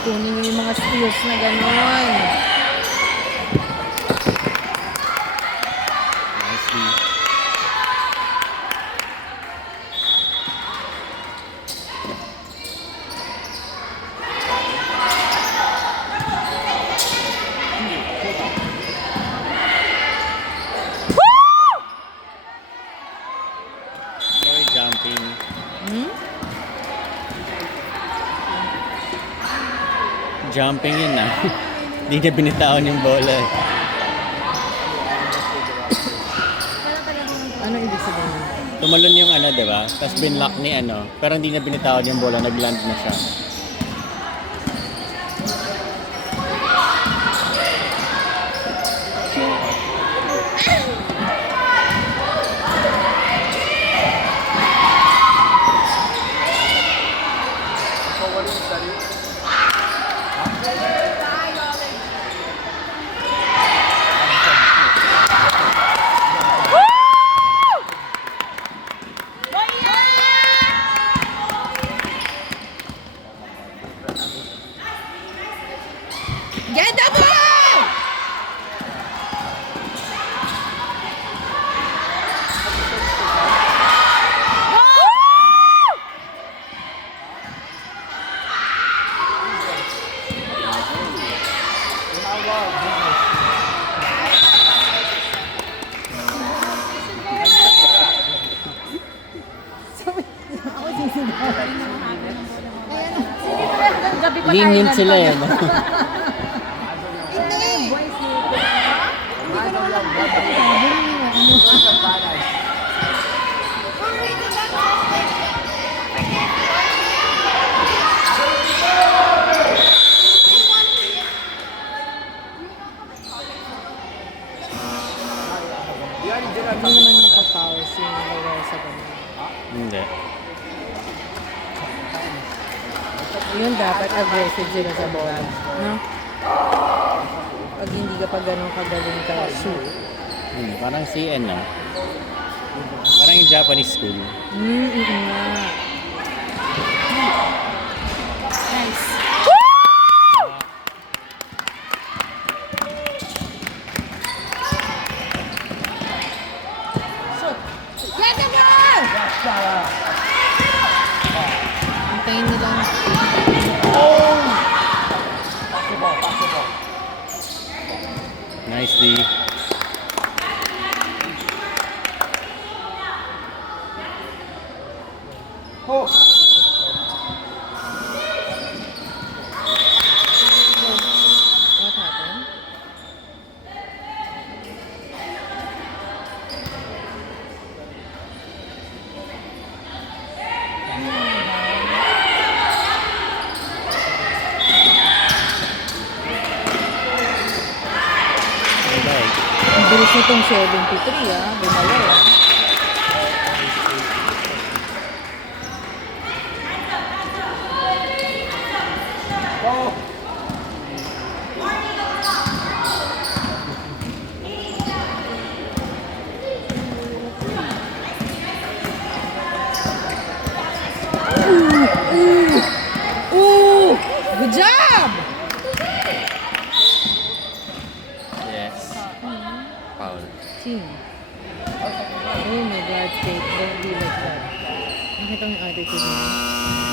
kunin niyo yung mga steals na gano'n. Nicely. Sorry, jumping. Jumping yun na. Hindi niya binitawan yung bola eh. Ano ibig sabihin? Tumalon yung ano, diba? Tapos binlock ni ano. Pero hindi niya binitawan yung bola. Nag-land na siya. Get the ball! Lenient sila eh. No? Hindi naman mapapower si Laurel sa ganun. Hindi. Yun dapat aggressive sila sa bola. No? Pag hindi ka pa ganun kagaling ka shoot. Parang si ano. Parang yung Japanese school. Nga. Nice. Get the ball! Hintayin nilang Nicely. what happened? Alright. Ang bilis nitong 73 bumalik Ooh! Good job! Yes. Foul. Sino? Oh my God, Kate. Don't be like that. Nakita mo yung attitude niya?